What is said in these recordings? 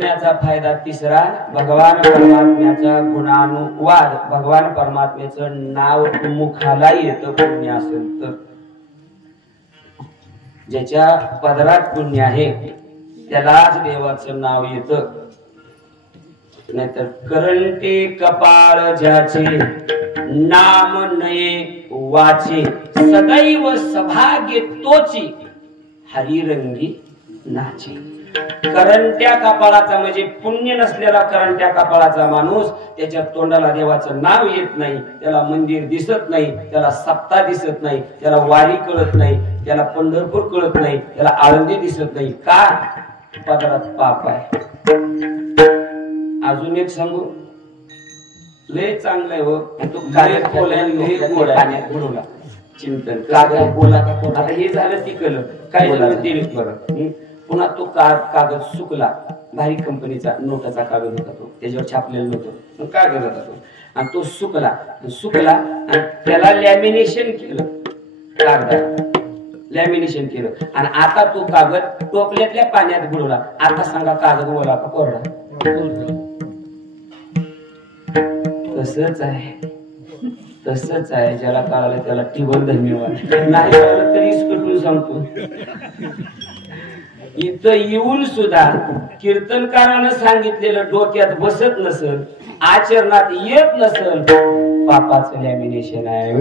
जोडण्याचा फायदा तिसरा, भगवान परमात्म्याचा गुणानुवाद. भगवान परमात्म्याचं नाव मुखाला येतं पुण्य असेल तर. ज्याच्या पदरात पुण्य आहे त्यालाच देवाचं नाव येतं. नाहीतर करंटे कपाळ ज्याचे नाम नये वाचे, सदैव सभाग्य तोची हरिरंगी नाचे. करंट्या कपाळाचा म्हणजे पुण्य नसलेला करंट्या कपाळाचा माणूस, त्याच्या तोंडाला देवाचं नाव येत नाही, त्याला मंदिर दिसत नाही, त्याला सप्ताह दिसत नाही, त्याला वारी कळत नाही, त्याला पंढरपूर कळत नाही, त्याला आळंदी दिसत नाही. का? पदरात पाप आहे. अजून एक सांगू, लय चांगलं आहे. तो कागद पाण्यात बुडवला चिंतन, कागद बोला का. आता हे झालं तिकलं काय झालं ते बरं. पुन्हा तो कागद सुकला, भारी कंपनीचा नोटाचा कागद होता तो, त्याच्यावर छापलेला नव्हतं कागद होता तो, आणि तो सुकला आणि त्याला लॅमिनेशन केलं, कागदाला लॅमिनेशन केलं, आणि आता तो कागद टोपल्यातल्या पाण्यात बुडवला. आता सांगा कागद ओला का कोरडा? तसंच आहे. ज्याला कळालं त्याला टिवल धन्यवाद, नाही कळलं तरी इसकटून सांगतो. इथं येऊन सुद्धा कीर्तनकारानं सांगितलेलं डोक्यात बसत नसल, आचरणात येत नसल, पापाचं लॅमिनेशन आहे.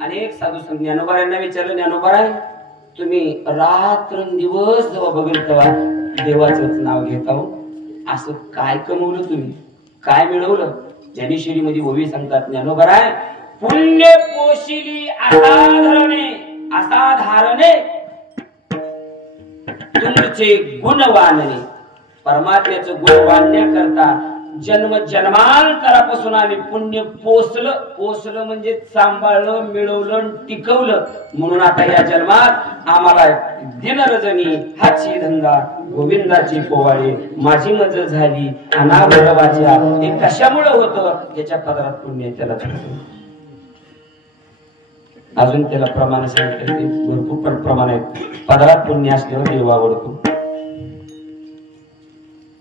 अनेक साधू संत ज्ञानोबारांना विचारलं, ज्ञानोबाराय तुम्ही रात्रंदिवस जेव्हा बघेल तेव्हा देवाचंच नाव घेता हो, असं काय कमवलं तुम्ही, काय मिळवलं? ज्ञानेश्वरी मध्ये ओवी सांगतात, ज्ञानोबाराय पुण्य पोशिली असाधारणे तुमचे गुण वाढणे. परमात्म्याचं गुण वाढण्याकरता जन्म जन्मांतरापासून आम्ही पुण्य पोसलं म्हणजे सांभाळलं, मिळवलं, टिकवलं. म्हणून आता या जन्मात आम्हाला दिनरजनी हाची धंदा गोविंदाची पोवाळे माझी मज झाली अनावरवाच्या. हे कशामुळे होतं? त्याच्या पदरात पुण्य त्याला. अजून त्याला प्रमाण सांगितलं, भरपूर पण प्रमाण आहेत. पदरात पुण्य असल्यावर देव आवडतो.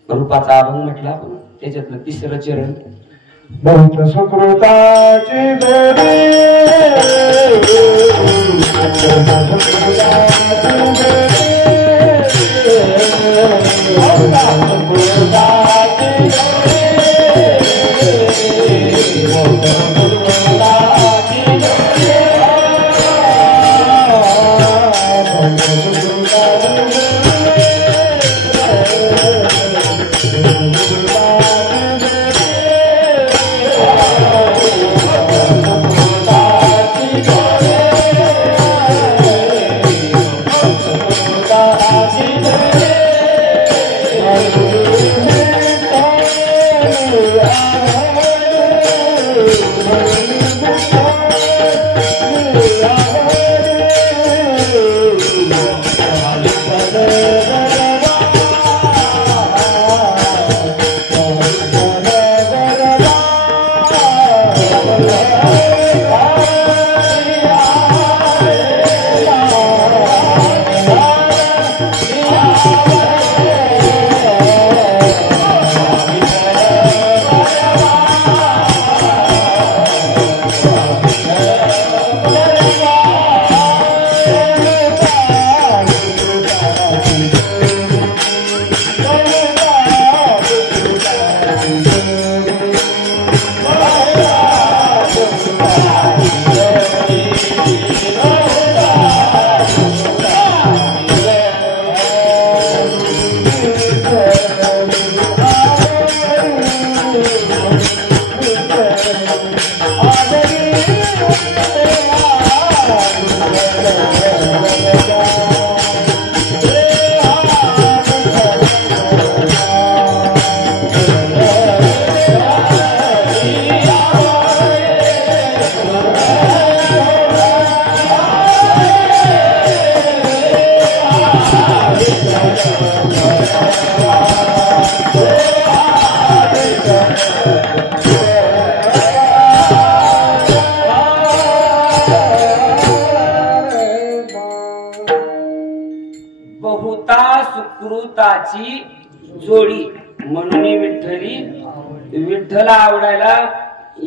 रूपाचा अभंग म्हटला आपण, त्याच्यातलं तिसरं चरण, बहुत सुकृताची जोडी सुकृताची जोडी म्हणून विठ्ठला आवडायला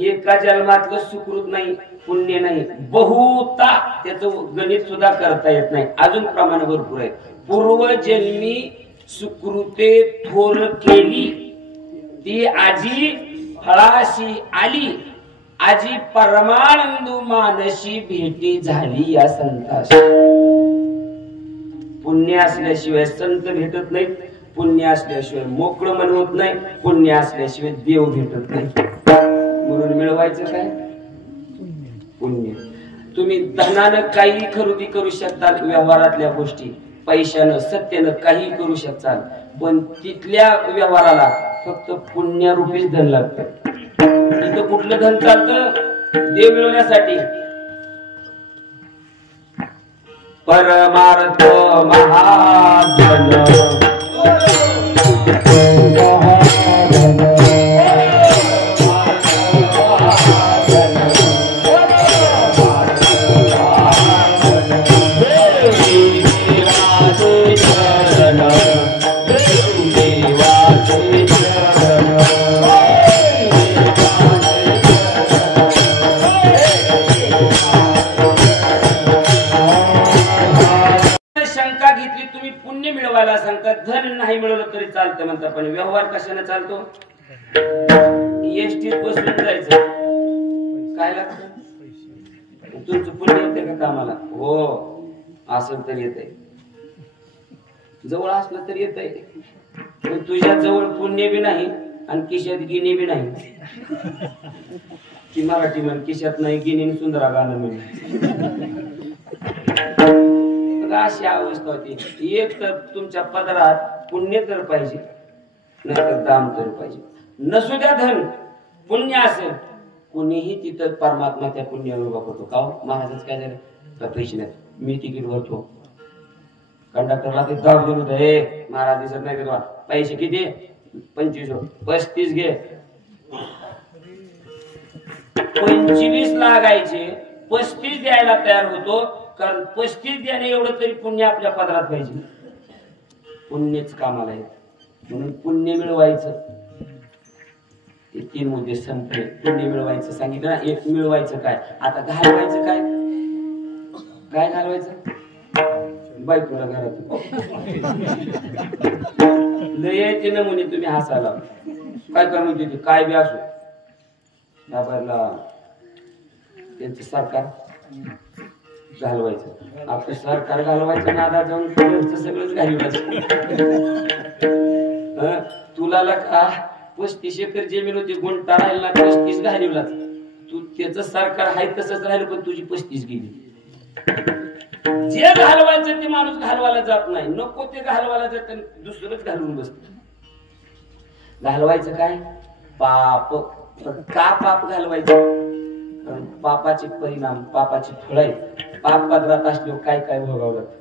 एका जन्मातलं सुकृत नाही, पुण्य नाही, बहुता त्याचं गणित सुद्धा करता येत नाही. अजून प्रमाण भरपूर आहे. पूर्वजन्मी सुकृते थोर केली ती आजी फळाशी आली, आजी परमानंदू मानशी भेटी झाली या संताशी. पुण्य असल्याशिवाय संत भेटत नाहीत, पुण्य असल्याशिवाय मोकळं मन होत नाही, पुण्य असल्याशिवाय देव भेटत नाही. म्हणून मिळवायचं काय? पुण्य. तुम्ही धनानं काही खरेदी करू शकता, व्यवहारातल्या गोष्टी पैशानं सत्यानं काही करू शकता, पण तिथल्या व्यवहाराला फक्त पुण्यारूपीच धन लागतं. तिथं कुठलं धन चालतं? देव मिळवण्यासाठी. परमार्थ महाधन मिळवायला सांगतात. धन नाही मिळवलं तरी चालतं म्हणतात, पण व्यवहार कशाने चालतो? एसटीत बसून जायचं. काय लागतं? तुमचं पुण्य येते का कामाला? हो, असं तर येतंय. जवळ असलं तर येतंय, पण तुझ्या जवळ पुण्य बी नाही आणि खिशात गिनी बी नाही. की मराठी म्हण, खिशात नाही गिनी सुंदरा गाणं म्हणे. अशी अवस्था होती. एक तर तुमच्या पदरात पुण्य तर पाहिजे, नाही तर दाम तर पाहिजे. नसू द्या धन, पुण्य असेल, कोणीही तिथं परमात्मा त्या पुण्यावर उभा करतो. का महाराजच काय झालं? तर पैसे नाही, मी तिकीट भरतो. कंडक्टरला ते दाब दिलं होतं, हे महाराज दिसत नाही का? पैसे किती? 25. 35 घे. 25 लागायचे, 35 द्यायला तयार होतो. कारण 35 देणे एवढं तरी पुण्य आपल्या पदरात पाहिजे. पुण्यच कामाला आहे. म्हणून पुण्य मिळवायचं. हे 3 मुद्दे संपले. पुण्य मिळवायचं सांगितलं ना. एक मिळवायचं काय? आता घालवायचं काय? काय घालवायचं? बायकोला घरात लय यायचे नमुने तुम्ही हसायला. काय काय म्हणते? काय बी असो दाबायला त्यांचं सरकार घालवायचं. आपलं सरकार घालवायचं, नादा जाऊन सगळंच घालवायचं. तुला का 35 एकर जमीन होती, गुंटा राहिला 35 घालवलाच. तू त्याचं सरकार आहे तसंच राहिलं, पण तुझी 35 गेली. जे घालवायचं ते माणूस घालवायला जात नाही, नको ते घालवायला जात, दुसरंच घालून बसत. घालवायचं काय? पाप. का पाप घालवायचं? कारण पापाचे परिणाम, पापाची फळ आहेत. पाप पदरात असल्यावर काय काय भोगावं लागतं.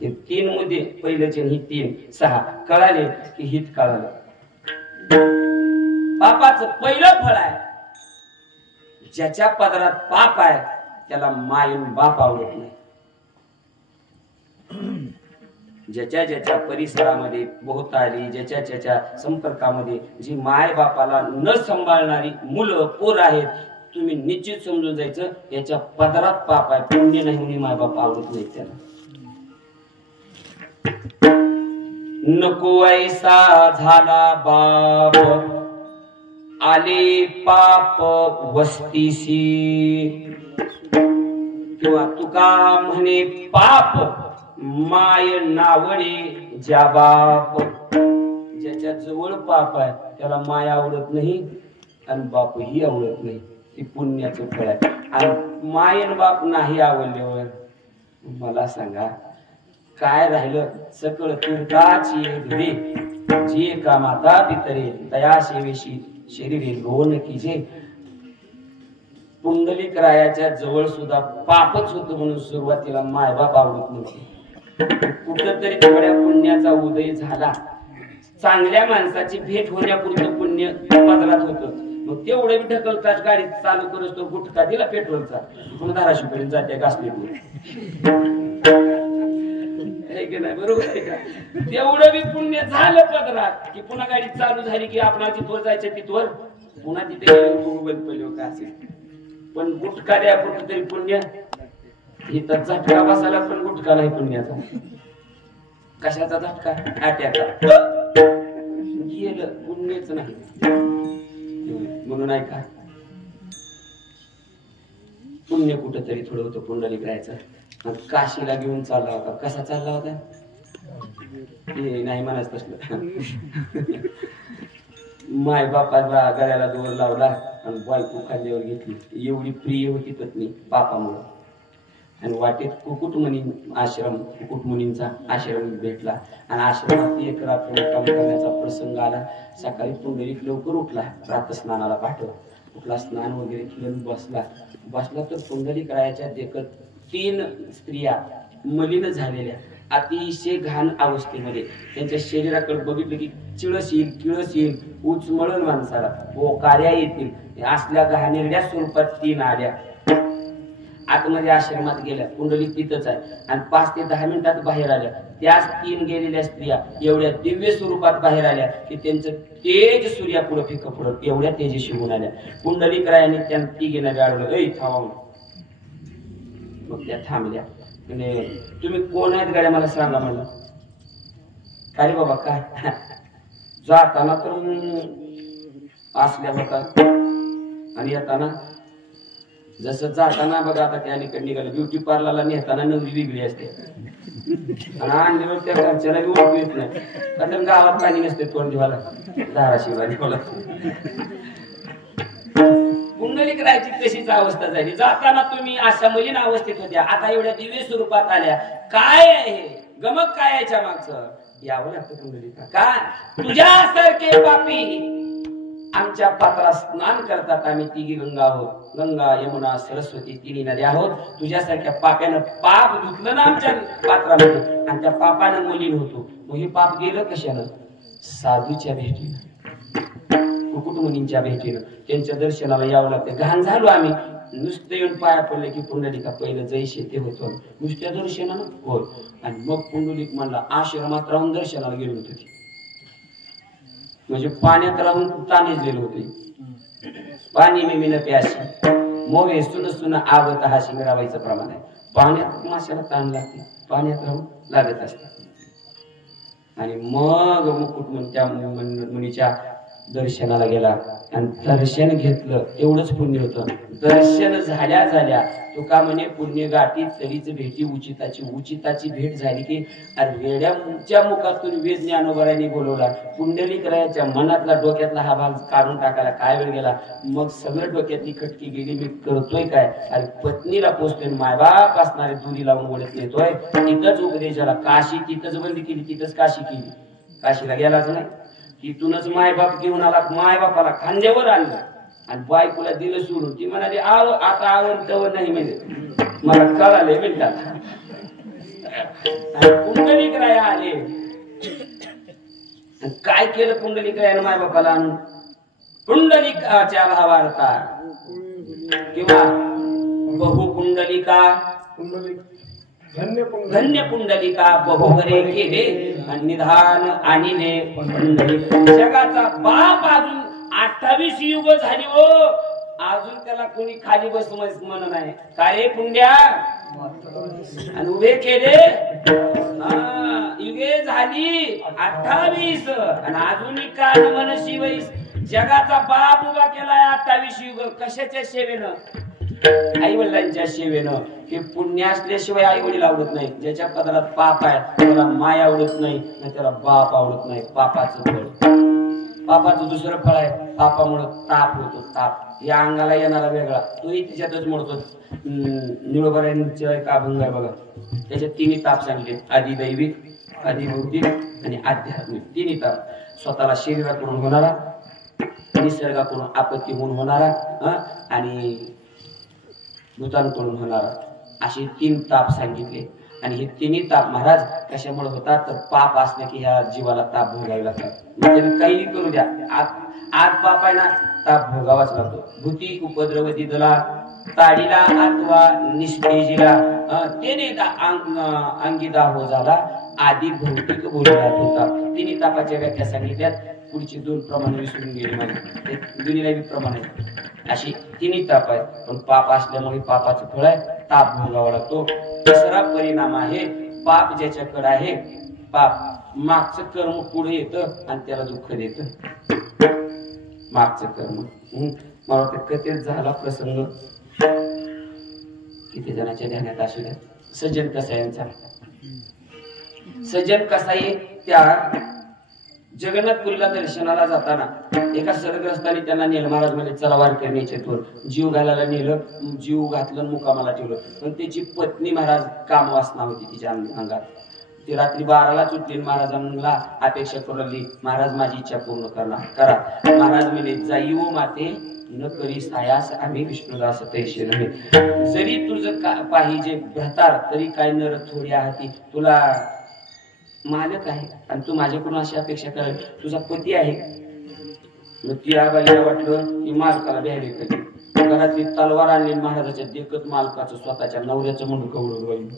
हे 3 मध्ये पहिल्याचे ही 3 6 कळाले की हित कळालं. पापाचं पहिलं फळ आहे, ज्याच्या पदरात पाप आहे त्याला मायन बाप आवडत नाही. ज्याच्या ज्याच्या परिसरामध्ये भोवताली, ज्याच्या ज्याच्या संपर्कामध्ये जी माय बापाला न सांभाळणारी मुलं पोर आहेत, तुम्ही निश्चित समजून जायचं याच्या पदरात पाप आहे. पुण्य नाही म्हणून माय बाप आवडत नाही त्याला. नको ऐसा झाला बाप, आले पाप वस्तीसी. किंवा तुका म्हणे पाप माय नावडे ज्या बाप. ज्याच्या जवळ पाप आहे त्याला माय आवडत नाही आणि बापही आवडत नाही. ती पुण्याचं फळ आहे. आणि मायन बाप नाही आवडल्यावर मला सांगा काय राहिलं? सकळ तीर्थाची घडे जे का माता पितरे तया सेवेशी शरीरे लोन कीजे. पुंडलिक रायाच्या जवळ सुद्धा पापच होतं म्हणून सुरुवातीला मायबाप आवडत नव्हते. कुठंतरी थोड्या पुण्याचा उदय झाला, चांगल्या माणसाची भेट होण्यापुरतं पुण्य पदरात होतं. मग तेवढं ढकलताच गाडी चालू करत तो गुटखा दिला पेट्रोलचा, मग 1200 पर्यंत जाते घासलेली. आहे की नाही? बरोबर आहे का? तेवढं बी पुण्य झालं पदरात की पुन्हा गाडी चालू झाली की आपणाला तिथवर जायचं तिथवर पुन्हा तिथे बंद पडले का असेल. पण गुटखा द्या कुठं तरी पुण्य इथं झटका बसायला पण गुटखा नाही पुण्याचा. कशाचा झटका? आट्याचा. गेलं पुण्यच नाही. म्हणून ऐका पुण्य कुठं तरी थोडं होतं पुंडलिक राहायचं. काशीला घेऊन चालला होता. कसा चालला होता हे नाही म्हणायचं तसलं. माय बापाला गळ्याला दोर लावला आणि बायको खांद्यावर घेतली. एवढी प्रिय होती पत्नी पापामुळं. आणि वाटेत कुकुटमुनी आश्रम कुकुटमुनींचा आश्रम भेटला आणि आश्रमात एक रात्र मुक्काम करण्याचा प्रसंग आला. सकाळी पुंडलिक लवकर उठला. प्रातस्नानाला पाठव. उठला, स्नान वगैरे केलं, बसला तर पुंडलिक रायाच्या देखत 3 स्त्रिया मलिन झालेल्या अतिशय घाण अवस्थेमध्ये त्यांच्या शरीराकडे बघितलं की चिळस येईल उचमळून माणसाला ओकार्या येतील असल्या घाणेरड्या स्वरूपात 3 आल्या. आतमध्ये आश्रमात गेल्या. पुंडलिक तिथंच आहे आणि 5 ते 10 मिनिटात बाहेर आल्या. त्याच 3 गेलेल्या स्त्रिया एवढ्या दिव्य स्वरूपात बाहेर आल्या की त्यांचं तेज सूर्यापुढं फिकं पुढं एवढ्या तेजस्वी होऊन आल्या. पुंडलिक रायाने त्या तिघींना गाडवलं. ऐ थांबा. मग त्या थांबल्या. म्हणजे तुम्ही कोण आहेत गाड्या मला सांगा म्हणलं. काय बाबा काय जाताना तर असल्या होता आणि येताना जसं जाताना बघा आता त्या अलीकडे निघालं ब्युटी पार्लरला नेताना नवरी वेगळी असते आणि आणल्यावर त्या घरच्याला ओळखू येत नाही. कारण गावात पाणी नसते तोंड जीवाला धाराशिवाय जीवाला. पुंडलिक राहायची तशीच अवस्था झाली. जाताना तुम्ही अशा मलिन अवस्थेत होत्या आता एवढ्या दिव्य स्वरूपात आल्या. काय आहे गमक काय याच्या मागचं? यावं लागतं पुंडलिका. काय तुझ्यासारखे पापी आमच्या पात्रात स्नान करतात. आम्ही तिघी गंगा आहोत. गंगा यमुना सरस्वती 3 नद्या आहोत. तुझ्यासारख्या पाप्यानं पाप धुतलं ना आमच्या पात्रामध्ये आणि त्या पापानं मलिन होतो. मग हे पाप गेलं कशानं? साधूच्या भेटीनं कुकुटमुनींच्या भेटीनं त्यांच्या दर्शनाला यावं लागतं. घाण झालो आम्ही. नुसतं येऊन पाया पडले की पुंडलिका पहिलं जैसे ते होतो नुसत्या दर्शनानं होय. आणि मग पुंडलिक म्हणला आश्रमात राहून दर्शनाला गेलो होतो ती म्हणजे पाण्यात राहून तानेजलेलं होते. पाणी मी न प्यासी मोगे सुन सुन आवत हा शिंगराबाईचं प्रमाण आहे. पाण्यात माशाला ताण लागते. पाण्यात राहून लागत असते. आणि मग मुकुट त्या मुनीच्या दर्शनाला गेला आणि दर्शन घेतलं. एवढंच पुण्य होतं. दर्शन झाल्या तुका म्हणे पुण्य गाठी तरीच भेटी उचिताची भेट झाली की रेड्याच्या मुखातून वेद ज्ञानोबराने बोलवला. पुंडलिक रायाच्या मनातला डोक्यातला हा भाग काढून टाकायला काय वेळ गेला. मग सगळं डोक्यातली खटकी गेली. मी करतोय काय? अरे पत्नीला पोचतोय मायबाप असणारे दुरी लावून ओढत नेतोय. तिथंच उपदेशाला काशी तिथंच बंदी केली. तिथंच काशी केली. काशीला गेलाच नाही. तिथूनच मायबाप घेऊन आला. मायबापाला खांद्यावर आणलं आणि बायकोला दिलं सोडून. ती म्हणाली आता आवडतवर नाही म्हणजे मला कळाले मिळतात. पुंडलिक राय आले. काय केलं पुंडलिक रायानं मायबापाला आणून? पुंडलिकाच्या भावार्था किंवा बहु पुंडलिका धन्य पुंडलिका बहुबरे केले निधान आणिले पुंडलिक. जगाचा बाप अजून 28 युग झाली हो. अजून त्याला कोणी खाली बस म्हण नाही. काय पुंड्या आणि उभे केले युगे झाली 28 आणि अजून कान मन शिवईस. जगाचा बाप उभा केलाय 28 युग. कशाच्या सेवेनं? आई वडिलांच्या सेवेनं. हे पुण्य असल्याशिवाय आई वडील आवडत नाही. ज्याच्या पदरात पाप आहे त्याला माय आवडत नाही ना त्याला बाप आवडत नाही. पापाचं फळ पापाचं दुसरं फळ आहे. पापामुळे ताप होतो. ताप या अंगाला येणारा वेगळा तोही तिच्यातच मोडतो. निळोबरांचा एक अभंग आहे बघा. त्याच्यात 3 ताप सांगले. आदिदैविक आदिभौतिक आणि आध्यात्मिक 3 ताप. स्वतःला शरीराकडून होणारा निसर्गाकडून आपत्ती होऊन होणारा आणि भूतांकडून होणारा असे 3 ताप सांगितले. आणि हे 3 ताप महाराज कशामुळे होतात तर पाप असले की ह्या जीवाला ताप भोगावे लागतात. म्हणजे काही करू द्या आज पाप आहे ना ताप भोगावाच लागतो. भूती उपद्रव दिदला ताडीला अथवा निस्तेजीला तेने अंगी दाहो झाला आधी भौतिक बोलण्यात होता. तिन्ही तापाच्या व्याख्या सांगितल्यात. पुढची 2 प्रमाण विसरून गेले माझे. ते दोन्हीला बी प्रमाण आहे. अशी तिन्ही ताप आहेत. पण पाप असल्यामुळे पापाचं फळ आहे, ताप भोगावा लागतो. तिसरा परिणाम आहे पाप ज्याच्याकडे आहे, पाप मागचं कर्म पुढे येतं आणि त्याला दुःख देत. मागचं कर्म मला वाटतं कथेत झाला प्रसंग, किती जणांच्या ध्यानात असू द्या. सज्जन कसाईंचा. सज्जन कसाई त्या जगन्नाथपुरीला दर्शनाला जाताना एका सदग्रस्ताने त्यांना नेलं. महाराज म्हणजे चला वारकरी न्यायचे तोर. जीव घालायला नेलं, जीव घातलं, मुकामाला ठेवलं. पण त्याची पत्नी महाराज काम वासना होती तिच्या अंगात. ती रात्री 12लाच उठली. महाराजांना अपेक्षा करू लागली, महाराज माझी इच्छा पूर्ण करा. महाराज म्हणे, जाईव माते न करी सायास आम्ही विष्णुदास पैसे नव्हे. जरी तुझं पाहिजे भ्रतार तरी काय नर थोडी आहाती. तुला मालक आहे आणि तू माझ्याकडून अशी अपेक्षा कराल. तुझा पती आहे. मग त्या बाईला वाटलं की मालकाला द्यायला कधी. घरातली तलवार आणली, महाराजाच्या देखत मालकाचं स्वतःच्या नवऱ्याचं मुंडकं उडवून राहिलं.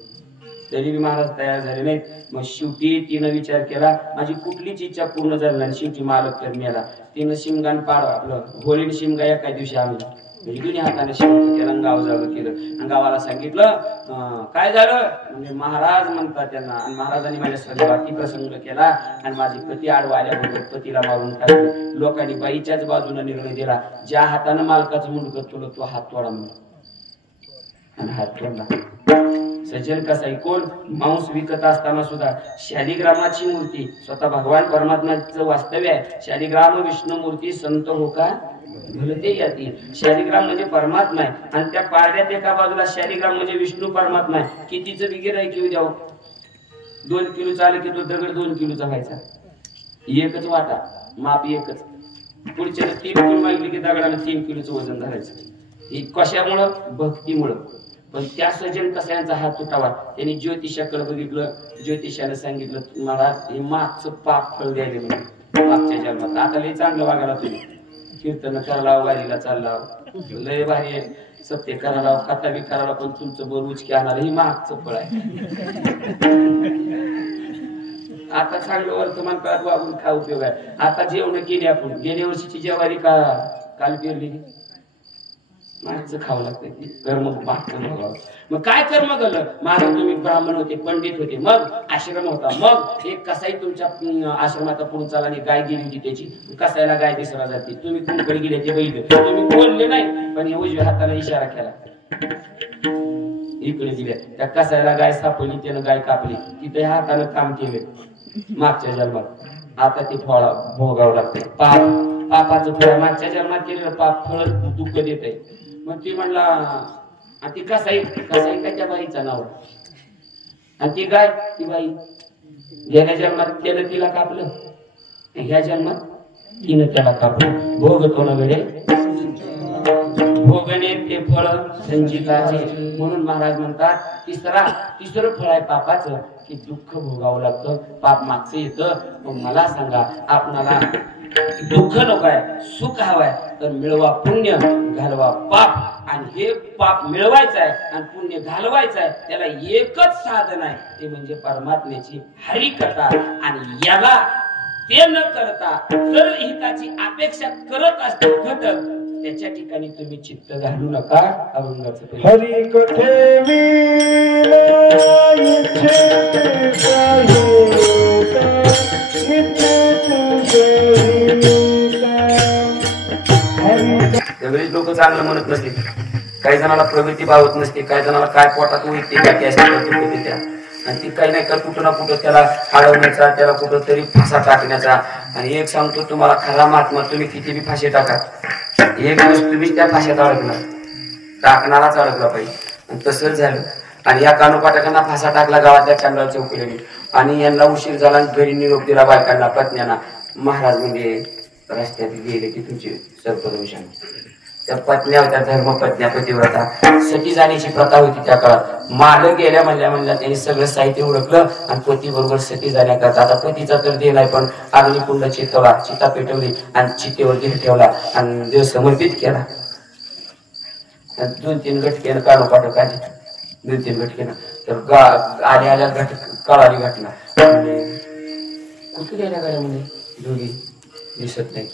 तरी महाराज तयार झाले नाहीत. मग शेवटी तिनं विचार केला, माझी कुठलीच इच्छा पूर्ण झाली नाही. शेवटी मालक तर मेला. तिनं शिमगान पाड आपलं होळी शिमगा एका दिवशी आणला. दोन्ही हाताने शिमगा केला, गाव जागं केलं आणि गावाला सांगितलं काय झालं. म्हणजे महाराज म्हणतात त्यांना. आणि महाराजांनी माझ्या बाकी प्रसंग केला आणि माझी पती आडवा आल्याबरोबर पतीला मारून टाकलं. लोकांनी बाईच्याच बाजूने निर्णय दिला, ज्या हाताने मालकाचं मुंडकं तुला तो हात तोडा म्हणून. आणि हात तोडला. सज्जन कसाई कोण. मांस विकत असताना सुद्धा शालिग्रामाची मूर्ती स्वतः भगवान परमात्म्याचं वास्तव्य आहे. शालिग्राम विष्णू मूर्ती संत हो का भलते याती. शालिग्राम म्हणजे परमात्मा आहे आणि त्या पारड्यात एका बाजूला शालिग्राम म्हणजे विष्णू परमात्मा आहे. कितीचं बिगेर आहे घेऊ द्यावं. 2 किलोचा आलं की तो दगड 2 किलोचा व्हायचा. एकच वाटा, माप एकच. पुढच्याला 3 किलो मागली की दगडाला 3 किलोचं वजन धरायचं. ही कशामुळं. भक्तीमुळं. पण त्या सज्जन कसायांचा हात तुटावा. त्यांनी ज्योतिषाकडे बघितलं. ज्योतिषाने सांगितलं, महाराज हे मागचं पाप फळ द्यायला म्हणून मागच्या जन्मात. आता लय चांगलं वागायला तुम्ही. कीर्तन करायला, वारीला चालला, लय भारी सत्य करायला, कथा बी करायला, पण तुमचं बर उचकी आणणार हे मागचं फळ आहे. आता चांगलं वर्तमान काळात वागून काय उपयोग आहे. आता जेवण केली आपण. गेल्या वर्षीची ज्वारी काल पेरली मागचं खावं लागतं. कर्म मागचं बघावं. मग काय कर्म झालं. माझं तुम्ही ब्राह्मण होते, पंडित होते, मग आश्रम होता, मग एक कसाई तुमच्या आश्रमाचा पुढे चाला आणि गाय गेली होती त्याची. कसायला गाय दिसरा जाते. तुम्ही कुणकडे गेले ते बघितलं. तुम्ही बोलले नाही पण उजव्या हाताला इशारा केला, इकडे दिल्या. त्या कसायला गाय सापडली, त्यानं गाय कापली. तिथे हातानं काम केले मागच्या जन्मात. आता ते फळ भोगावं लागते. पापाचं फळ मागच्या जन्मात केलेलं पाप फळ दुःख देत आहे. मग ती म्हणला ती कसाई काय त्या बाईचं नाव. आणि ती गाय ती बाई. गेल्या जन्मात त्यानं तिला कापलं, ह्या जन्मात तिनं त्याला कापलं. भोगतो ना वेळे भोगणे ते फळ संचिताचे. म्हणून महाराज म्हणतात तिसरं फळ आहे पापाचं की दुःख भोगावं लागतं. पाप मागचं येतं. मग मला सांगा, आपणाला दुःख नको आहे, सुख हवंय तर मिळवा पुण्य, घालवा पाप. आणि हे पाप मिळवायचं आहे आणि पुण्य घालवायचं आहे. त्याला एकच साधन आहे, ते म्हणजे परमात्म्याची हरिकथा. आणि याला ते न करता जर हिताची अपेक्षा करत असतो घटक, त्याच्या ठिकाणी तुम्ही चित्त घालू नका. अभंगाचं हरी कथे सगळेच लोक चांगलं म्हणत नसते. काही जणाला प्रगती पावत नसते. काही जणाला काय पोटात उठते त्या. आणि ती काही नाही का कुठं ना कुठं त्याला अडवण्याचा, त्याला कुठं तरी फासा टाकण्याचा. आणि एक सांगतो तुम्हाला, खरा महात्मा तुम्ही किती बी फाशी टाका, एक दिवस तुम्ही त्या फाशात अडकणार, टाकणाराच अडकला पाहिजे. आणि तसंच झालं. आणि या कानोपाटकांना फासा टाकला गावातल्या चांगला चौकडे. आणि यांना उशीर झाला आणि घरी निरोप दिला बायकांना, पत्न्यांना. महाराज म्हणजे रस्त्यात गेले की तुमची सर्पदंशन. त्या पत्न्या होत्या धर्मपत्न्या, पतिव्रता. सती जाण्याची प्रथा होती त्या काळात. मालक गेल्या म्हणल्या त्यांनी सगळं साहित्य उरकलं आणि पती बरोबर सती जाण्याकरता. आता पतीचा तर देह नाही, पण अग्निकुंड चितवला, चिता पेटवली आणि चितेवर देह ठेवला आणि देह समर्पित केला. 2-3 घटकेनं कानोपाठक आले, 2-3 घटकेनं. तर आल्या घट कळाली घटना. कुठे गेल्या गाड्यामध्ये दोघी दिसत नाही.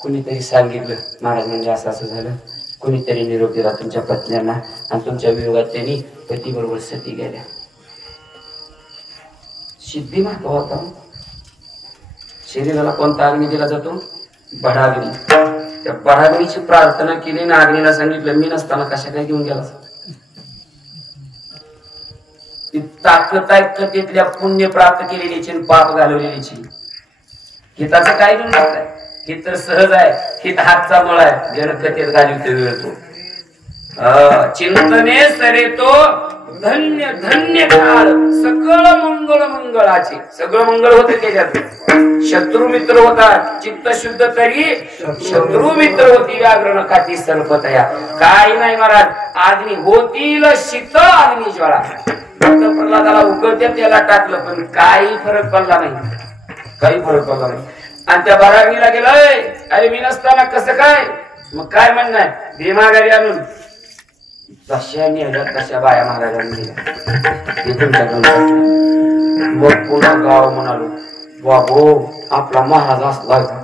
कुणीतरी सांगितलं महाराज म्हणजे असं असं झालं. कुणीतरी निरोप दिला तुमच्या पत्न्यांना आणि तुमच्या विरोधात त्यांनी पतीबरोबर सती गेल्या. सिद्धी महत्वाचा. शरीराला कोणता अग्नी दिला जातो? बडाग्नी. त्या बडाग्नीची प्रार्थना केली ना अग्नीला सांगितलं मी नसताना कशा काय घेऊन गेला. ती ताकद आहे कथेतल्या पुण्य प्राप्त केलेलीची पाप घालवलेलीची. हिताचं काय घेऊन जाताय? हे तर सहज आहे. हित हातचा मळ आहे. जण कथेत घालवतो वेळ तो चिंतने सरे तो धन्य धन्य काळ सकळ मंगळ मंगळाचे. सगळं मंगळ होते त्याच्यात. शत्रू मित्र होता चित्त शुद्ध तरी शत्रू मित्र होती व्याघ्रण खाती सर्पतया. काही नाही महाराज अग्नी होतील शीतळ अग्नी ज्वाळा. प्रल्हादाला उकळत्या त्याला टाकलं पण काही फरक पडला नाही. काही फरक पडला नाही. आणि त्या बरागणीला गेलाय अरे मी नसताना कसं काय. मग काय म्हणणार भीमा घरी आणून तशा नेल्या तशा बाया महाराजांनी दिल्या. मग पुन्हा गाव म्हणालो बाबो आपला महाराज असला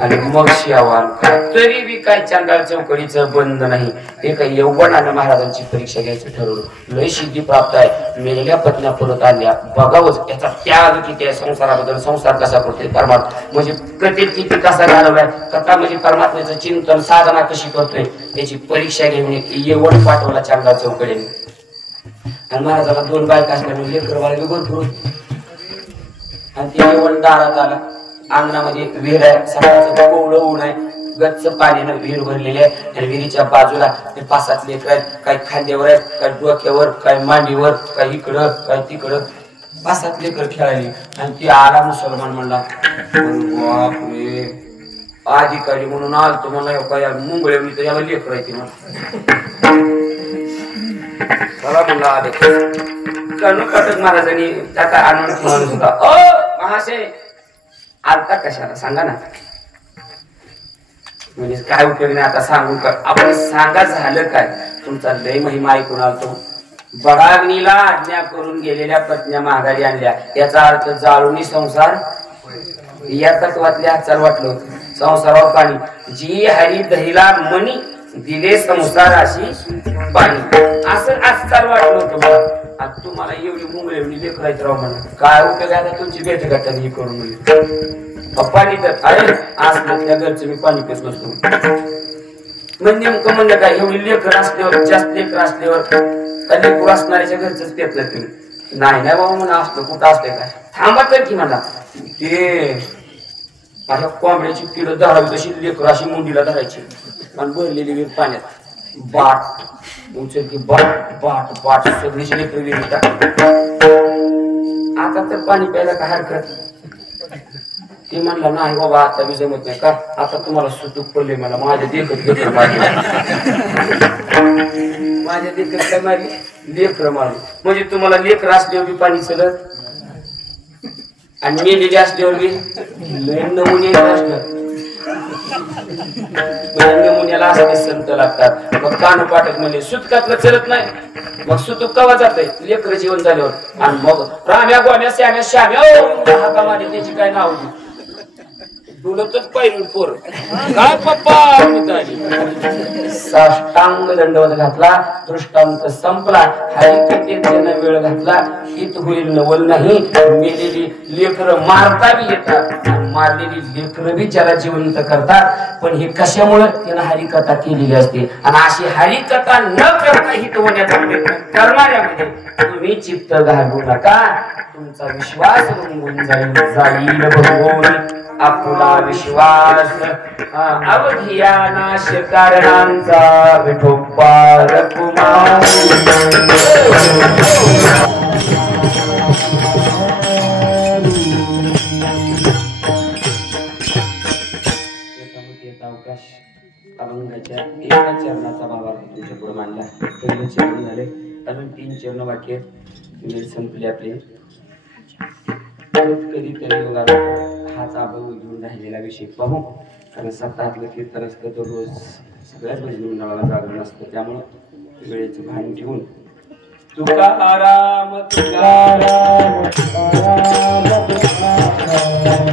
आणि मग शिवाल तरी बी काय चांडाळ चौकडीचं बंद नाही. हे काही यौवनानं महाराजांची परीक्षा घ्यायचं ठरवलं. लय सिद्धी प्राप्त आहे. मेलेल्या पत्न्या परत आल्या बघावंच याचा त्याग किती आहे संसाराबद्दल. संसार कसा करतोय परमात्मा म्हणजे कथेत किती कसा घालवलाय. कथा म्हणजे परमात्म्याचं चिंतन साधना कशी करतोय याची परीक्षा घेऊन यौवन पाठवला चांडाळ चौकडीने. आणि महाराजाला 2 बायका असल्यामुळे लेकर बाळ भरपूर आणि ते यौवन दारात आला. अंगणामध्ये विहीर आहे. सकाळचं कोवळं ऊन आहे. गच्च पाण्यानं विहीर भरलेली आहे. आणि विहिरीच्या बाजूला ते 5-7 लेकर आहेत. काही खांद्यावर आहेत, काही डोक्यावर, काही मांडीवर, काही इकडं काही तिकडं 5-7 लेकर खेळायली. आणि ती आला मुसलमान म्हणला बापरे अधिकारी म्हणून आलतो मला काय मुंबई तर याला लेकर आहे ती मला म्हणला आले कर्णकटक महाराजांनी त्याचा आनंद म्हणत होता. ओ महाशय आलता कशाला सांगा ना. म्हणजे काय उपयोग नाही आता सांगून कर. आपण सांगा झालं काय. तुमचा लय महिमा ऐकून आलतो. बडाग्नीला आज्ञा करून गेलेल्या पत्न्या माघारी आणल्या. याचा अर्थ जाळूनी संसार या तत्वातल्या हातचाल वाटलं होतं. संसारावर पाणी जी हरी दहीला मणी दिले संसाराशी पाणी असं आजकाल वाटलं होतं मला. आज तुम्हाला एवढी मुंबई एवढी लेकरायचं राव म्हणा काय उपयोग आहे तुमची भेट गाठाने हे करून पाणी तर अरे आज त्या घरचं मी पाणी पित नसतो. म्हणजे नेमकं म्हणलं काय एवढी लेकर असल्यावर जास्त लेकर असल्यावर का लेकर असणाऱ्याच्या घरच पेत नाही तुम्ही. नाही नाही बाबा म्हणा असतं कुठं असते काय थांबा तर की म्हणा. ते माझ्या कोंबड्याची किड धरावी तशी लेकर अशी मुंडीला धरायची आणि भरलेली विहीर पाण्यात बाट उचल की बाट बाट बाट सगळीची लेकर विहीर टाकली. आता तर पाणी प्यायला काय हरकत. ते म्हणला नाही बाबा आता मी जमत नाही का. आता तुम्हाला सुतूक पडले मला माझ्या देखत लेकर मारली. माझ्या देखत काय मारली लेकर मारली. म्हणजे तुम्हाला लेकर असल्यावर बी पाणी चलत आणि मेलेली असल्यावर बी नमुने असलं. नमुन्याला असते संत लागतात. मग कान पाठक म्हणजे सुतकातलं चलत नाही. मग सुतूक कवा जात लेकर जीवन झाल्यावर. आणि मग राम्या गोम्या श्याम्या श्याम्या हाका मारली त्याची काय नाव डुलतच पाहिजे पोर काय पप्पा साष्टांग दंडवत घातला. दृष्टांत संपला. हरिकथेनं वेळ घातला. हित होईल नवल नाही. मेलेली लेकर मारता बी येतात. मारलेली लेकर बी ज्याला जिवंत करतात. पण हे कशामुळे त्यानं हरिकथा केलेली असते. आणि अशी हरिकथा न करता हित होण्याचा प्रयत्न करणाऱ्यामध्ये तुम्ही चित्त घालू नका. तुमचा विश्वास रंगून जाईल भगवून आपला विश्वास अवधिया नाश कारणांचा विठोबा रकुमार. अवकाश अभंगाच्या एका चरणाचा भावार्थ तुमच्या पुढे मांडला. पहिलं चरण झाले. अजून 3 चरण बाकी संपले आपले. कधीतरी हाच अभंग घेऊन राहिलेला विषय पाहू. कारण सप्ताहातलं कीर्तन असतं तो रोज सगळ्याच भजन मंडळाला जागरण असतं. त्यामुळं वेळेचं भान ठेवून तुकाराम तुकाराम तुकाराम तुकाराम